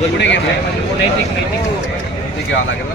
कुठे घ्या ठीक आहे आला गेला.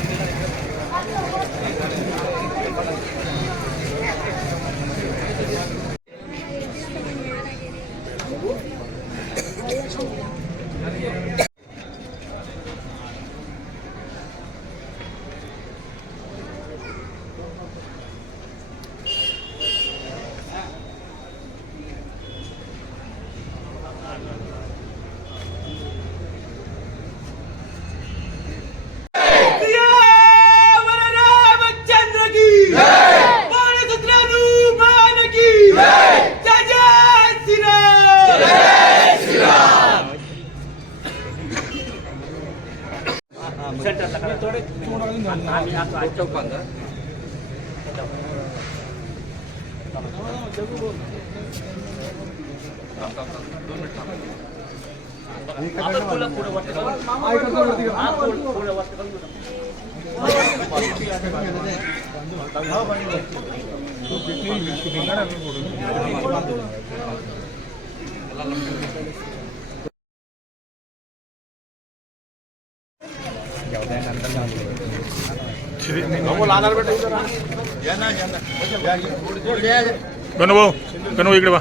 Hãy subscribe cho गणू भाऊ गणू इकडे बा.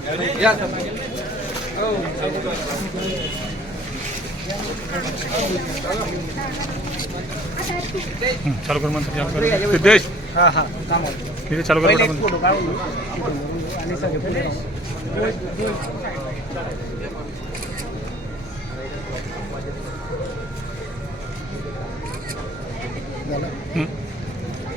चालू कर म्हणतात चालू कर सिद्धेश तिथे चालू कर म्हणतात.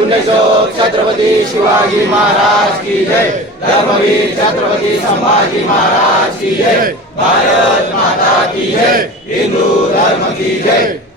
छत्रपती शिवाजी महाराज की जय. धर्मवीर छत्रपती संभाजी महाराज की जय. भारत माता की जय. हिंदू धर्म की जय.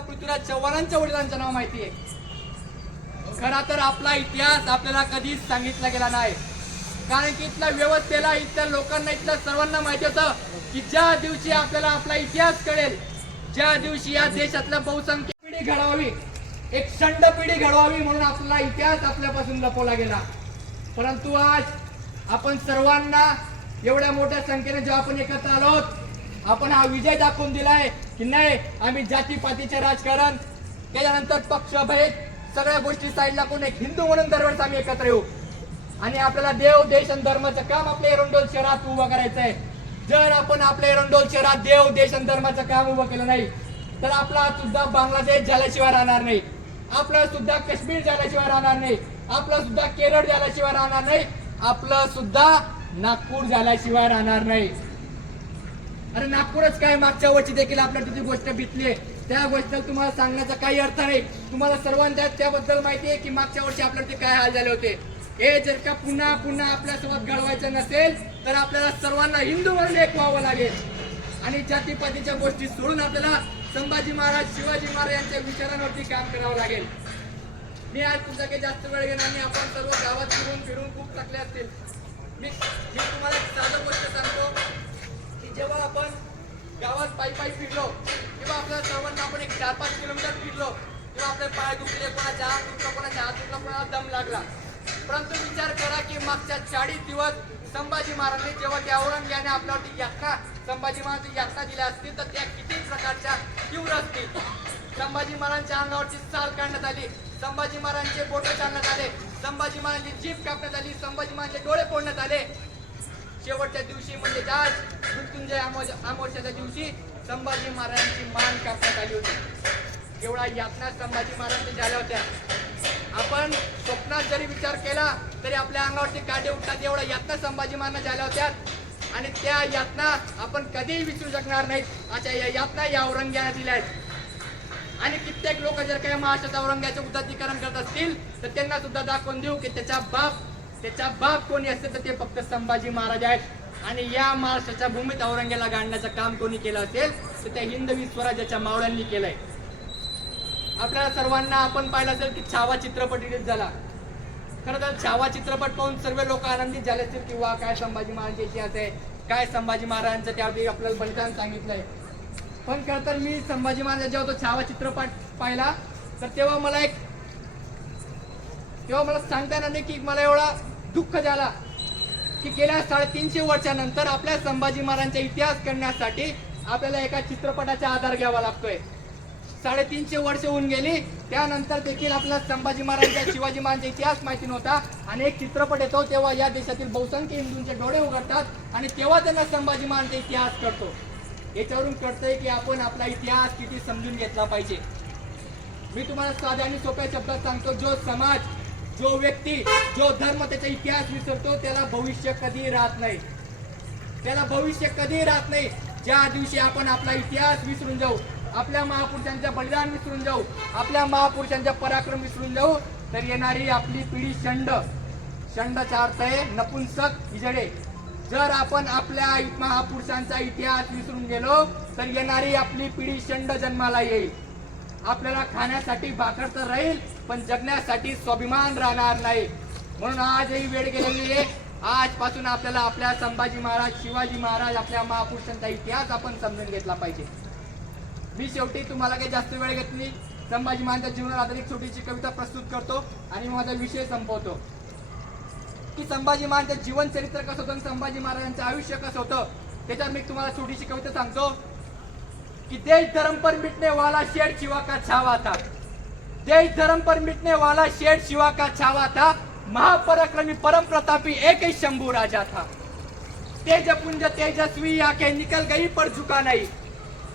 पृथ्वीराज चव्हाणांच्या वडिलांचं नाव माहिती आहे खरा तर आपला इतिहास आपल्याला कधीच सांगितला गेला नाही. कारण की इथल्या व्यवस्थेला इथल्या लोकांना इथल्या सर्वांना माहिती होतं की ज्या दिवशी आपल्याला आपला इतिहास कळेल ज्या दिवशी या देशातल्या बहुसंख्य पिढी घडवावी एक संड पिढी घडवावी म्हणून आपला इतिहास आपल्यापासून लपवला गेला. परंतु आज आपण सर्वांना एवढ्या मोठ्या संख्येने जेव्हा आपण एकत्र आलो आपण हा विजय दाखवून दिलाय की नाही आम्ही जातीपातीचे राजकारण त्याच्यानंतर पक्षभेद सगळ्या गोष्टी साईडला कोण एक हिंदू म्हणून दरवेळेस आम्ही एकत्र येऊ. आणि आपल्याला देव देश आणि धर्माचं काम आपल्या एरंडोल शहरात उभं करायचं आहे. जर आपण आपल्या एरंडोल शहरात देव देश आणि धर्माचं काम उभं केलं नाही तर आपला सुद्धा बांगलादेश झाल्याशिवाय राहणार नाही. आपलं सुद्धा काश्मीर झाल्याशिवाय राहणार नाही. आपलं सुद्धा केरळ झाल्याशिवाय राहणार नाही. आपलं सुद्धा नागपूर झाल्याशिवाय राहणार नाही. अरे नागपूरच काय? मागच्या वर्षी देखील आपल्या तिथे गोष्ट बितली त्या गोष्टीला तुम्हाला सांगण्याचा काही अर्थ नाही. तुम्हाला सर्वांना त्याबद्दल माहिती आहे की मागच्या वर्षी आपल्याकडे काय हाल झाले होते. हे जर का पुन्हा पुन्हा आपल्यासोबत घडवायचं नसेल तर आपल्याला सर्वांना हिंदू म्हणून एक व्हावं लागेल. आणि जातीपातीच्या गोष्टी सोडून आपल्याला संभाजी महाराज शिवाजी महाराज यांच्या विचारांवरती काम करावं लागेल. मी आज तुमचा काही जास्त वेळ घेणार नाही. आपण सर्व गावात फिरून फिरून खूप थकले असतील. मी मी तुम्हाला एक साधं गोष्ट सांगतो की जेव्हा आपण गावात पायी पायी फिरलो. किंवा आपल्या सर्वांना आपण एक चार पाच किलोमीटर फिरलो. किंवा आपले पाय दुखले कोणाच्या हात दुखला कोणाच्या हात दुखला कोणाला दम लागला. परंतु विचार करा की मागच्या चाळीस दिवस संभाजी महाराजांनी जेव्हा त्या औरंगजेबाने आपल्यावरती यातना संभाजी महाराजांची यातना दिल्या असतील तर त्या किती प्रकारच्या तीव्र असतील. संभाजी महाराजांच्या अंगावरची चाल काढण्यात आली. संभाजी महाराजांचे बोट चालण्यात आले. संभाजी महाराजांची जीभ कापण्यात आली. संभाजी महाराजांचे डोळे फोडण्यात आले. शेवटच्या दिवशी म्हणजे आज मृत्युंजय अमावस्याच्या दिवशी संभाजी महाराजांची मान कापण्यात आली होती. एवढा यातना संभाजी महाराजांनी झाल्या होत्या. आपण स्वप्नात जरी विचार केला तरी आपल्या अंगावरती काढे उठतात. एवढ्या यातना संभाजी महाराज झाल्या होत्या. आणि त्या यातना आपण कधीही विसरू शकणार नाहीत. अशा या यातना या औरंग्याने दिल्या आहेत. आणि कित्येक लोक जर काही महाराष्ट्रात औरंगाचे उदातीकरण करत असतील तर त्यांना सुद्धा दाखवून देऊ की त्याचा बाप त्याचा बाप कोणी असेल तर ते फक्त संभाजी महाराज आहेत. आणि या महाराष्ट्राच्या भूमीत औरंगाला गाडण्याचं काम कोणी केलं असेल तर त्या हिंदवी स्वराज्याच्या मावळ्यांनी केलंय. आपल्या सर्वांना आपण पाहिलं असेल की छावा चित्रपट रिलीज झाला. खरं तर छावा चित्रपट पाहून सर्व लोक आनंदित झाले असतील किंवा काय संभाजी महाराजांचा इतिहास आहे. काय संभाजी महाराजांचं त्यावेळी आपल्याला बलिदान सांगितलंय. पण खरं तर मी संभाजी महाराज जेव्हा तो छावा चित्रपट पाहिला तर तेव्हा मला एक तेव्हा मला सांगता येणार नाही की मला एवढा दुःख झाला की गेल्या साडेतीनशे वर्षानंतर आपल्या संभाजी महाराजांचा इतिहास करण्यासाठी आपल्याला एका चित्रपटाचा आधार घ्यावा लागतोय. साडेतीनशे वर्ष होऊन गेली त्यानंतर देखील आपल्याला संभाजी महाराजांचा शिवाजी महाराजांचा इतिहास माहिती नव्हता. आणि एक चित्रपट येतो तेव्हा या देशातील बहुसंख्य हिंदूंचे डोळे उघडतात आणि तेव्हा त्यांना संभाजी महाराजांचा इतिहास कळतो. याच्यावरून कळतंय की आपण आपला इतिहास किती समजून घेतला पाहिजे. मी तुम्हाला साध्या आणि सोप्या शब्दात सांगतो जो समाज जो व्यक्ती जो धर्म त्याचा इतिहास विसरतो त्याला भविष्य कधी राहत नाही. त्याला भविष्य कधी राहत नाही? ज्या दिवशी आपण आपला इतिहास विसरून जाऊ आपल्या महापुरुषांचं बलिदान विसरून जाऊ आपल्या महापुरुषांचा पराक्रम विसरून जाऊ तर येणारी आपली पिढी शंड. शंडचा अर्थ आहे नपुंसक हिजडे जर आपण आपल्या महापुरुषांचा इतिहास विसरून गेलो तर येणारी आपली पिढी शंड जन्माला येईल. आपल्याला खाण्यासाठी भाकर तर राहील पण जगण्यासाठी स्वाभिमान राहणार नाही. म्हणून आजही वेळ गेलेली आहे. आजपासून आपल्याला आपल्या संभाजी महाराज शिवाजी महाराज आपल्या महापुरुषांचा इतिहास आपण समजून घेतला पाहिजे. मी शेवटी तुम्हाला काही जास्त वेळ घेत नाही. संभाजी महाराजांच्या जीवनावर आधारित छोटीशी कविता प्रस्तुत करतो आणि माझा विषय संपवतो. की संभाजी महाराजांचं जीवन चरित्र कसं होतं आणि संभाजी महाराजांचं आयुष्य कसं होतं त्याच्यात मी तुम्हाला छोटीशी कविता सांगतो. की देश धर्म पर मिटने वाला शेड शिवा का छावा था. देश धर्म पर मिटने वाला शेर शिवा का छावा था। महापराक्रमी परम प्रतापी एक ही शंभू राजा था। तेज पुंज तेजस्वी आँखें निकल गई, पर झुका नहीं।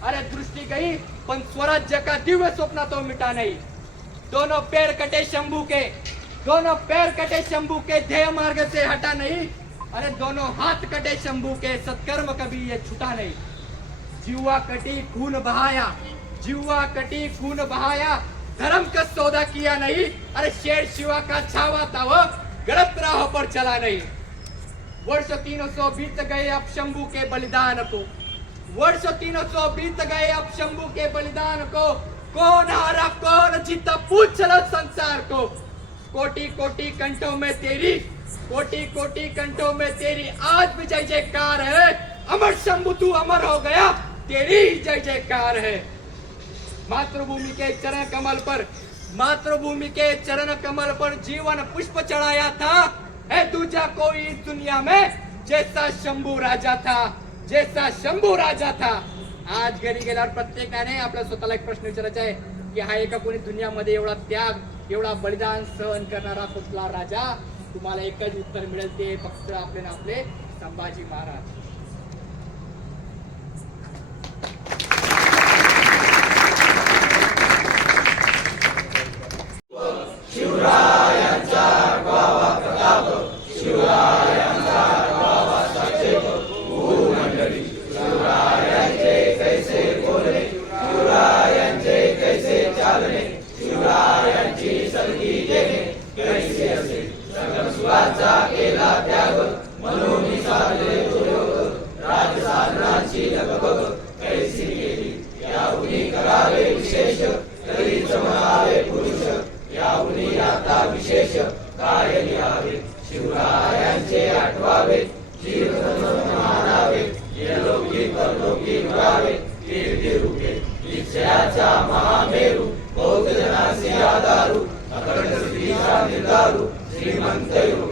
अरे दृष्टि गई, पण स्वराज्य का दिव्य स्वप्न तो मिटा नहीं। दोनों पैर कटे शंभू के, दोनों पैर कटे शंभू के, ध्येय मार्ग से हटा नहीं। अरे दोनों हाथ कटे शंभू के, सत्कर्म कभी ये छुटा नहीं। जीवा कटी खून बहाया, जीवा कटी खून बहाया धर्म का सौदा किया नहीं, अरे शेर शिवा का छावा था वो, गलत राह पर चला नहीं। वर्ष तीन सौ बीत गए अब शंभू के बलिदान को। वर्ष तीन सौ बीत गए अब शंभू के बलिदान को। कौन हारा, कौन जीता, पूछ लो संसार को। कोटि कोटि कंठों में तेरी कोटि कोटि कंठों में तेरी आज भी जय जयकार है। अमर शंभू, तू अमर हो गया, तेरी जय जयकार है। मातृभूमि के चरण कमल पर. मातृभूमि के चरण कमल पर जीवन पुष्प चढ़ाया था. है दूजा कोई इस दुनिया में? जैसा शंभू राजा था जैसा शंभू राजा था. आज घरी गेल्यावर प्रत्येकाने आपल्या स्वतःला एक प्रश्न विचारायचा आहे की हा एका कोणी दुनियामध्ये एवढा त्याग एवढा बलिदान सहन करणारा कुठला राजा? तुम्हाला एकच उत्तर मिळेल ते फक्त आपले ना आपले संभाजी महाराज. हिंदू